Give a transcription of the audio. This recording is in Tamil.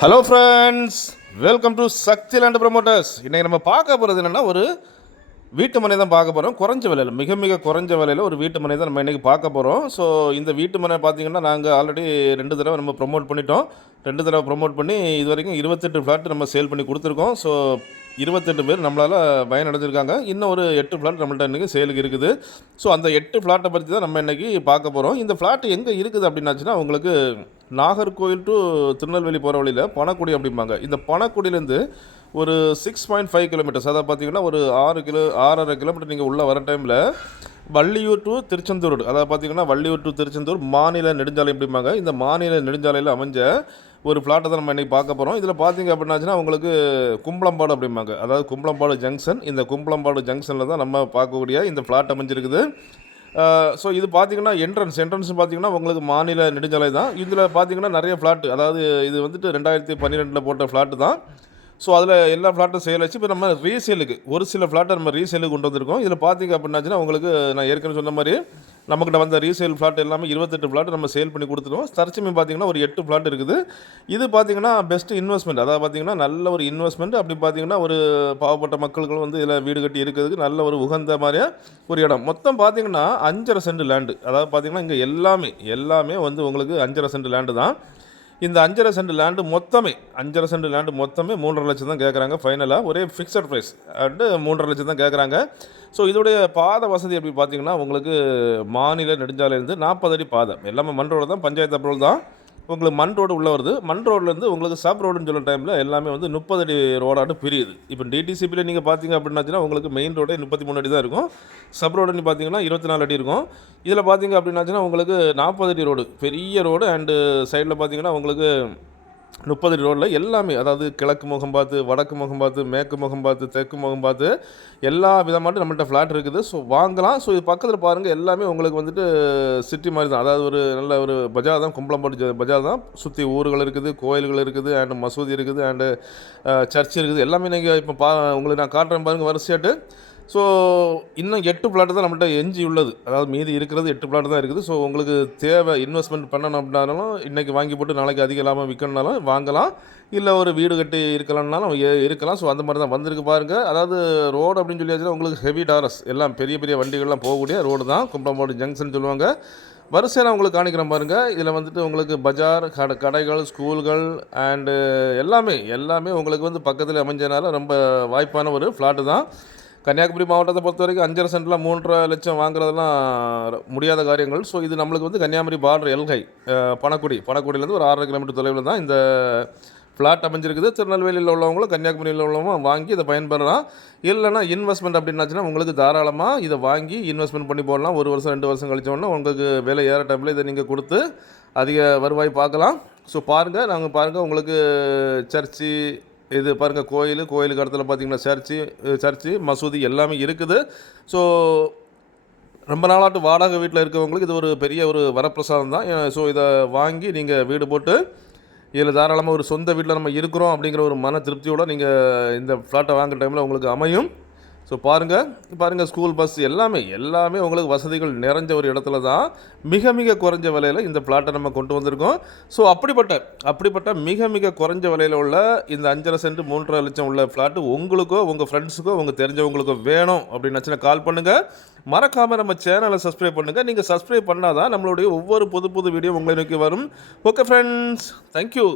Hello friends, welcome to Sakthi Land Promoters. இன்றைக்கி நம்ம பார்க்க போகிறது என்னென்னா, ஒரு வீட்டு மனை தான் பார்க்க போகிறோம். குறைஞ்ச விலையில், மிக மிக குறைஞ்ச விலையில் ஒரு வீட்டு மனை தான் நம்ம இன்றைக்கி பார்க்க போகிறோம். ஸோ இந்த வீட்டு மனை பார்த்திங்கன்னா, நாங்கள் ஆல்ரெடி 2 தடவை நம்ம ப்ரொமோட் பண்ணிட்டோம். 2 தடவை ப்ரொமோட் பண்ணி இது வரைக்கும் 28 ஃப்ளாட் நம்ம சேல் பண்ணி கொடுத்துருக்கோம். ஸோ 28 பேர் நம்மளால் பயனடைஞ்சிருக்காங்க. இன்னும் ஒரு 8 ஃப்ளாட் நம்மள்ட்ட இன்றைக்கி சேலுக்கு இருக்குது. ஸோ அந்த 8 ஃப்ளாட்டை பற்றி தான் நம்ம இன்றைக்கி பார்க்க போகிறோம். இந்த ஃப்ளாட் எங்கே இருக்குது அப்படின்னாச்சுன்னா, உங்களுக்கு நாகர்கோவில் டு திருநெல்வேலி போகிற வழியில் பணக்குடி அப்படிம்பாங்க. இந்த பணக்குடியிலேருந்து ஒரு 6.5 கிலோமீட்டர்ஸ், அதாவது பார்த்தீங்கன்னா ஒரு 6.5 கிலோமீட்டர் நீங்கள் உள்ளே வர டைமில் வள்ளியூர் டு திருச்செந்தூர் ரோடு, அதாவது பார்த்தீங்கன்னா வள்ளியூர் டு திருச்செந்தூர் மாநில நெடுஞ்சாலை அப்படிம்பாங்க. இந்த மாநில நெடுஞ்சாலையில் அமைஞ்ச ஒரு ஃப்ளாட்டை தான் நம்ம இன்றைக்கி பார்க்க போகிறோம். இதில் பார்த்தீங்க அப்படின்னாச்சுன்னா உங்களுக்கு கும்பலம்பாடு அப்படிம்பாங்க, அதாவது கும்பலம்பாடு ஜங்ஷன். இந்த கும்பலம்பாடு ஜங்ஷனில் தான் நம்ம பார்க்கக்கூடிய இந்த ஃப்ளாட் அமைஞ்சிருக்குது. ஸோ இது பார்த்தீங்கன்னா என்ட்ரன்ஸ் பார்த்தீங்கன்னா உங்களுக்கு மாநில நெடுஞ்சாலை தான். இதில் பார்த்தீங்கன்னா நிறைய ஃப்ளாட்டு, அதாவது இது வந்துட்டு 2012 போட்ட ஃப்ளாட்டு தான். ஸோ அதில் எல்லா ஃப்ளாட்டும் சேல் ஆச்சு. இப்போ நம்ம ரீசேலுக்கு ஒரு சில ஃப்ளாட்டை நம்ம ரீசேலுக்கு கொண்டு வந்திருக்கோம். இதில் பார்த்தீங்க அப்படின்னாச்சுன்னா உங்களுக்கு நான் ஏற்கனவே சொன்ன மாதிரி நம்மக்கிட்ட வந்த ரீசேல் ஃப்ளாட் எல்லாமே 28 ஃப்ளாட் நம்ம சேல் பண்ணி கொடுத்துருவோம். தற்சமயம் பார்த்தீங்கன்னா ஒரு 8 ஃப்ளாட் இருக்குது. இது பார்த்தீங்கன்னா பெஸ்ட் இன்வெஸ்ட்மெண்ட், அதாவது பார்த்தீங்கன்னா நல்ல ஒரு இன்வெஸ்ட்மெண்ட். அப்படி பார்த்தீங்கன்னா ஒரு பாவப்பட்ட மக்களுக்கு வந்து இதில் வீடு கட்டி இருக்கிறதுக்கு நல்ல ஒரு உகந்த மாதிரியாக ஒரு இடம். மொத்தம் பார்த்தீங்கன்னா 5.5 சென்ட் லேண்டு, அதாவது பார்த்தீங்கன்னா இங்கே எல்லாமே வந்து உங்களுக்கு 5.5 சென்ட் லேண்டு தான். இந்த 5.5 சென்ட் லேண்டு மொத்தமே 5.5 சென்ட் லேண்டு மொத்தமே 3.5 லட்சம் தான் கேட்குறாங்க. ஃபைனலாக ஒரே ஃபிக்ஸட் ப்ரைஸ் அண்டு 3.5 லட்சம் தான் கேட்குறாங்க. ஸோ இதோடைய பாதை வசதி எப்படி பார்த்தீங்கன்னா, உங்களுக்கு மாநில நெடுஞ்சாலையிலேருந்து 40 அடி பாதை, எல்லாமே மண் ரோடு தான், பஞ்சாயத்து அப்ரூவல் தான். உங்களுக்கு மண் ரோடு உள்ளே வருது. மண் ரோட்லேருந்து உங்களுக்கு சப் ரோடுன்னு சொல்ல டைமில் எல்லாமே வந்து 30 அடி ரோடாட்டு பிரியுது. இப்போ டிடிசிபியில் நீங்கள் பார்த்தீங்க அப்படின்னாச்சுன்னா உங்களுக்கு மெயின் ரோடே 33 அடி தான் இருக்கும். சப் ரோடுன்னு பார்த்தீங்கன்னா 24 அடி இருக்கும். இதில் பார்த்தீங்க அப்படின்னாச்சுன்னா உங்களுக்கு 40 அடி ரோடு, பெரிய ரோடு. அண்டு சைடில் பார்த்தீங்கன்னா உங்களுக்கு 30 அடி ரோடில் எல்லாமே, அதாவது கிழக்கு முகம் பார்த்து, வடக்கு முகம் பார்த்து, மேற்கு முகம் பார்த்து, தெற்கு முகம் பார்த்து எல்லா விதமாட்டு நம்மள்ட்ட ஃப்ளாட் இருக்குது. ஸோ வாங்கலாம். ஸோ இது பக்கத்தில் பாருங்கள், எல்லாமே உங்களுக்கு வந்துட்டு சிட்டி மாதிரி தான், அதாவது ஒரு நல்ல ஒரு பஜார் தான், கும்பலம்பாடு பஜார் தான். சுற்றி ஊர்கள் இருக்குது, கோயில்கள் இருக்குது, அண்டு மசூதி இருக்குது, அண்டு சர்ச் இருக்குது. எல்லாமே நீங்கள் இப்போ உங்களுக்கு நான் காட்டுறேன் பாருங்கள் வரிசையாட்டு. ஸோ இன்னும் 8 ஃப்ளாட்டு தான் நம்மள்ட்ட எஞ்சி உள்ளது, அதாவது மீதி இருக்கிறது 8 ஃப்ளாட்டு தான் இருக்குது. ஸோ உங்களுக்கு தேவை இன்வெஸ்ட்மெண்ட் பண்ணணும் அப்படின்னாலும், இன்றைக்கி வாங்கி போட்டு நாளைக்கு அதிக லாபம் விற்கணுனாலும் வாங்கலாம், இல்லை ஒரு வீடு கட்டி இருக்கலாம்னாலும் இருக்கலாம். ஸோ அந்த மாதிரி தான் வந்திருக்கு பாருங்கள். அதாவது ரோடு அப்படின்னு சொல்லியாச்சுன்னா உங்களுக்கு ஹெவி டாரஸ், எல்லாம் பெரிய பெரிய வண்டிகள்லாம் போகக்கூடிய ரோடு தான். கும்பலம்பாடு ஜங்ஷன் சொல்லுவாங்க. வரிசையாக நான் உங்களுக்கு காணிக்கிறேன் பாருங்கள். இதில் வந்துட்டு உங்களுக்கு பஜார், கடைகள், ஸ்கூல்கள் அண்டு எல்லாமே உங்களுக்கு வந்து பக்கத்தில் அமைஞ்சனால ரொம்ப வாய்ப்பான ஒரு ஃப்ளாட்டு தான். கன்னியாகுமரி மாவட்டத்தை பொறுத்த வரைக்கும் 5.5 சென்ட்டில் 3.5 லட்சம் வாங்குறதெல்லாம் முடியாத காரியங்கள். ஸோ இது நம்மளுக்கு வந்து கன்னியாகுமரி பார்டர் எல்கை பணக்குடியிலேருந்து ஒரு 6.5 கிலோமீட்டர் தொலைவில் தான் இந்த ஃப்ளாட் அமைஞ்சிருக்குது. திருநெல்வேலியில் உள்ளவங்களும் கன்னியாகுமரியில் உள்ளவங்களும் வாங்கி இதை பயன்பெறலாம். இல்லைனா இன்வெஸ்ட்மெண்ட் அப்படின்னாச்சுன்னா உங்களுக்கு தாராளமாக இதை வாங்கி இன்வெஸ்ட்மெண்ட் பண்ணி போடலாம். 1 வருஷம் 2 வருஷம் கழிச்சோன்னா உங்களுக்கு விலை ஏற டைமில் இதை நீங்கள் கொடுத்து அதிக வருவாய் பார்க்கலாம். ஸோ பாருங்கள், உங்களுக்கு சர்ச்சு, இது பாருங்கள் கோயிலுக்கு இடத்துல பார்த்தீங்கன்னா சர்ச்சு, மசூதி எல்லாமே இருக்குது. ஸோ ரொம்ப நாளாட்டு வாடகை வீட்டில் இருக்கவங்களுக்கு இது ஒரு பெரிய ஒரு வரப்பிரசாதம் தான். ஸோ இதை வாங்கி நீங்கள் வீடு போட்டு இதில் தாராளமாக ஒரு சொந்த வீட்டில் நம்ம இருக்கிறோம் அப்படிங்கிற ஒரு மன திருப்தியோடு நீங்கள் இந்த ஃப்ளாட்டை வாங்குற டைமில் உங்களுக்கு அமையும். ஸோ பாருங்கள் ஸ்கூல் பஸ் எல்லாமே உங்களுக்கு வசதிகள் நிறைஞ்ச ஒரு இடத்துல தான் மிக மிக குறைஞ்ச விலையில் இந்த ஃப்ளாட்டை நம்ம கொண்டு வந்திருக்கோம். ஸோ அப்படிப்பட்ட மிக மிக குறைஞ்ச விலையில் உள்ள இந்த 5.5 சென்ட் 3.5 லட்சம் உள்ள ஃப்ளாட்டு உங்களுக்கோ, உங்கள் ஃப்ரெண்ட்ஸுக்கோ, உங்கள் தெரிஞ்சவங்களுக்கோ வேணும் அப்படின்னாச்சுன்னா கால் பண்ணுங்கள். மறக்காமல் நம்ம சேனலை சப்ஸ்கிரைப் பண்ணுங்கள். நீங்கள் சப்ஸ்கிரைப் பண்ணால் தான் நம்மளுடைய ஒவ்வொரு புது வீடியோ உங்களை நோக்கி வரும். Okay friends, thank you.